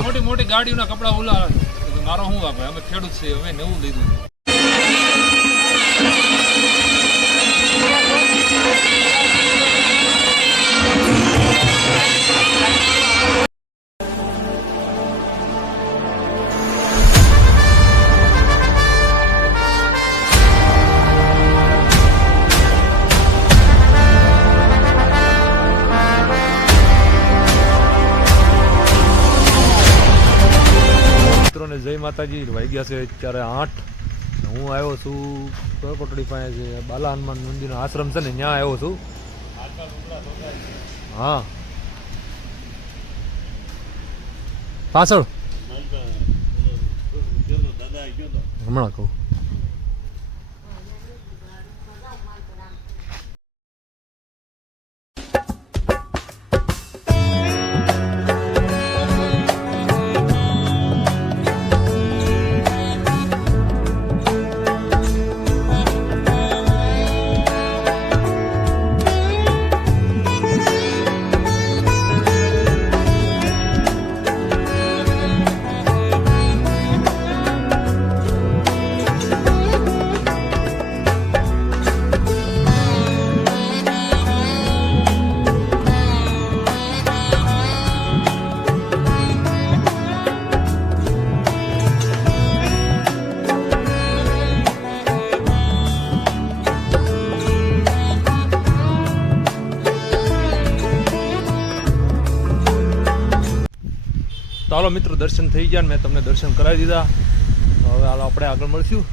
મોટી મોટી ગાડીઓના કપડા ઓલા મારો શું વાપરે અમે ખેડૂત છીએ હવે નવું લીધું. છે. વાઈ ગયા માતાજી છે અત્યારે આઠ. હું આવ્યો છું કોટડી પાસે છે. બાલા હનુમાન મંદિરનો આશ્રમ છે ને, ત્યાં આવ્યો છું. હા. પાછળ. હમણાં કહું. હાલો મિત્રો, દર્શન થઈ ગયા મેં તમને દર્શન કરાવી દીધા. હવે હાલો આપણે આગળ મળશું.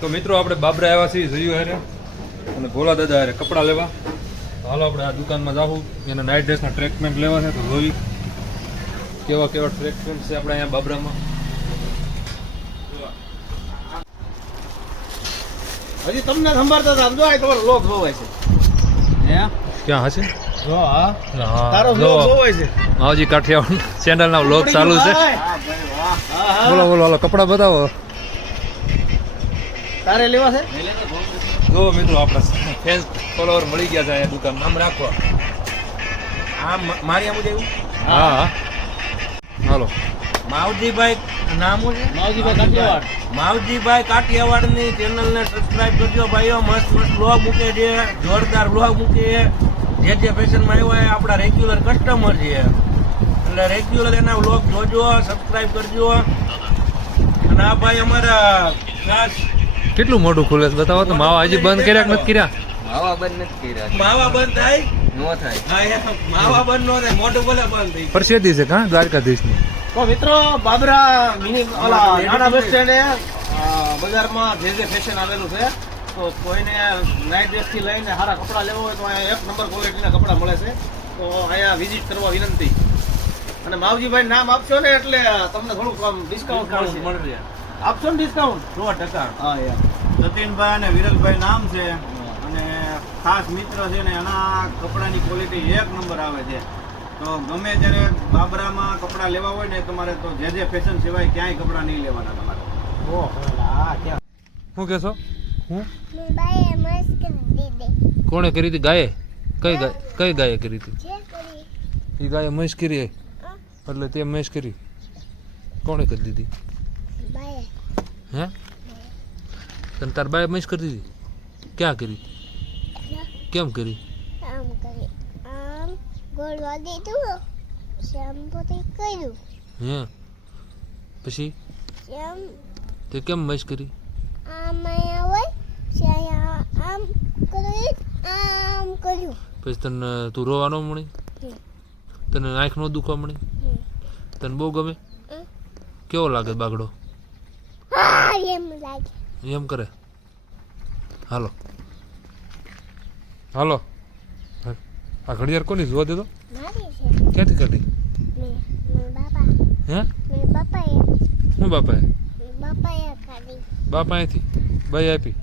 તો મિત્રો, આપણે બાબરા આવ્યા છીએ જોયું હારે અને ભોલા દાદા હારે કપડાં લેવા. હાલો આપણે આ દુકાનમાં જાવું એના નાઇટ ડ્રેસના ટ્રેકમેન્ટ લેવા છે, તો જોઈ. કેવા કેવા ટ્રેકમેન્ટ છે આપણે અહીંયા બાબરામાં? હજી તમને સંભાળતા હતા. સમજો આ તમારો લોક જોવાય છે. હે? ક્યાં હશે? જો હા. હા, તારો લોક જોવાય છે. કાઠિયાવાડ ચાલુ છે. હા બોલો બોલો કપડા બતાવો. તારે લેવા છે? જો મિત્રો આપણે ફેન્સ ફોલોવર મળી ગયા છે અહીંયા દુકાન નામ રાખો. આમ મારી આમ હા હા. હાલો. માવજીભાઈ નામું છે? માવજીભાઈ કાઠિયાવાડ. માવજીભાઈ કાઠિયાવાડની ની ચેનલ ને સબસ્ક્રાઇબ કરજો ભાઈઓ મસ્ત મસ્ત બ્લોગ મૂકે છે જોરદાર બ્લોગ મૂકે છે. જે જે ફેશનમાં આવ્યા એ આપણા રેગ્યુલર કસ્ટમર છે. એટલે રેગ્યુલર એના બ્લોગ જોજો સબસ્ક્રાઇબ કરજો. અને આ ભાઈ અમારા ખાસ કેટલું મોઢું ખુલે છે? બતાવો તો. માવા હજી બંધ કર્યા કે નથી કર્યા? માવા બંધ નથી કર્યા માવા બંધ થાય? નો થાય. માવા બંધ નો થાય મોઢું બોલે બંધ થઈ પરસેદી છે કાં? દ્વારકાધીશની. તો મિત્રો બાબરા મિની ઓલા નાના બસ સ્ટેન્ડે બજારમાં જે જે ફેશન આવેલું છે તો કોઈને નાઇટ લઈને સારા કપડાં લેવા હોય તો અહીંયા એક નંબર ક્વોલિટીના કપડાં મળે છે. તો અહીંયા વિઝિટ કરવા વિનંતી. અને માવજીભાઈ નામ આપશો ને એટલે તમને થોડુંક આમ ડિસ્કાઉન્ટ મળશે. મળશે. આપશો ને ડિસ્કાઉન્ટ સો ટકા. હા યાર જતીનભાઈ અને વિરલભાઈ નામ છે. અને ખાસ મિત્ર છે ને એના કપડાની ક્વોલિટી એક નંબર આવે છે. તો ગમે ત્યારે બાબરામાં કપડાં લેવા હોય ને તમારે તો જે જે ફેશન સિવાય ક્યાંય કપડાં નહીં લેવાના તમારે. શું કહેશો? હું? કોણે કરી હતી? ગાયે? કઈ ગાય? કઈ ગાયે કરી હતી? એ ગાયે મહેશ કરી એટલે તે મહેશ કરી. કોણે કરી દીધી? હે. તને તાર બાએ મહેશ કરી દીધી? ક્યાં કરી? કેમ કરી? આમ કરી. આમ ગોળવા દીધું શ્યામ પોતે કર્યું. હે? પછી? શ્યામ તે કેમ મહેશ કરી? આમ આયા હોય શ્યામ આમ કરી આમ કર્યું. પછી તને તું રોવાનો મળી? તને આંખ નો દુખવા મળી? તને બહુ ગમે. કેવો લાગે બાગડો? એમ લાગે. એમ કરે? હાલો. હાલો. આ ઘડિયાળ કોની જોવા દેતો? ક્યાંથી કાઢી? હે? શું બાપાએ. બાપા અહીંથી. બાઈ આપી.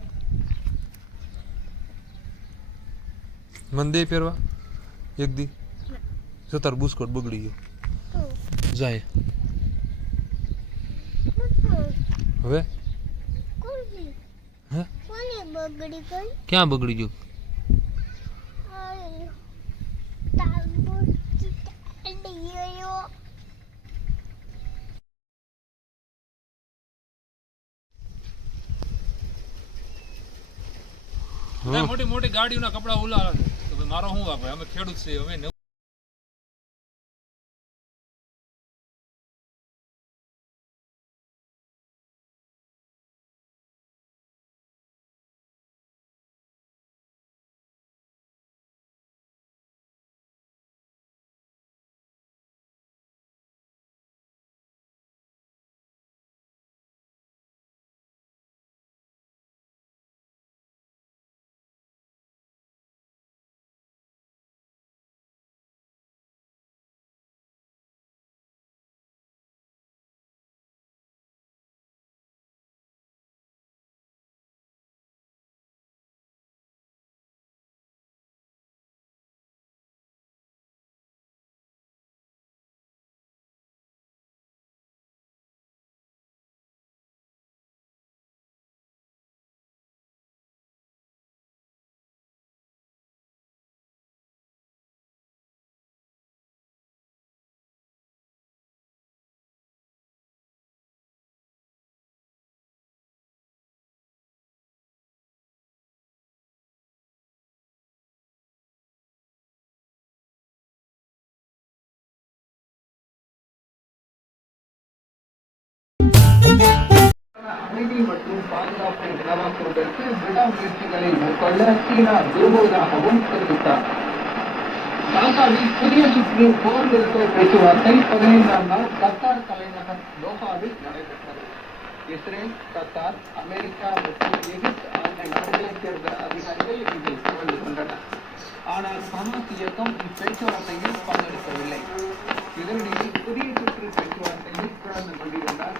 મને પહેરવા. એક દી. જો તાર બુસ્કોટ બગડી ગયો. જાય. હવે? ક્યાં બગડી ગયું અરે, તારબૂચ ચાલી ગયો ના, મોટી મોટી ગાડીઓના કપડા ઉલાવે મારો શું વાપરે અમે ખેડૂત છીએ અમે அமைதி மற்றும் பாதுகாப்பை விளவாக்குவதற்கு விடா முயற்சிகளை மேற்கொள்ள சீனா விரும்புவதாகவும் தெரிவித்தார். டாக்காவில் புதிய சுற்று போர் நிறுத்த பேச்சுவார்த்தை பதினைந்தாம் நாள் கத்தார் தலைநகர் தோஹாவில் நடைபெற்றது. இஸ்ரேல் கத்தார் அமெரிக்கா மற்றும் எகிப்து ஆகிய நாடுகளைச் சேர்ந்த அதிகாரிகள் இதில் கலந்து கொண்டனர். ஆனால் ஹமாஸ் இயக்கம் இப்பேச்சுவார்த்தையில் பங்கெடுக்கவில்லை. இதனிடையே புதிய சுற்று பேச்சுவார்த்தையில் கலந்து கொண்டிருந்தார்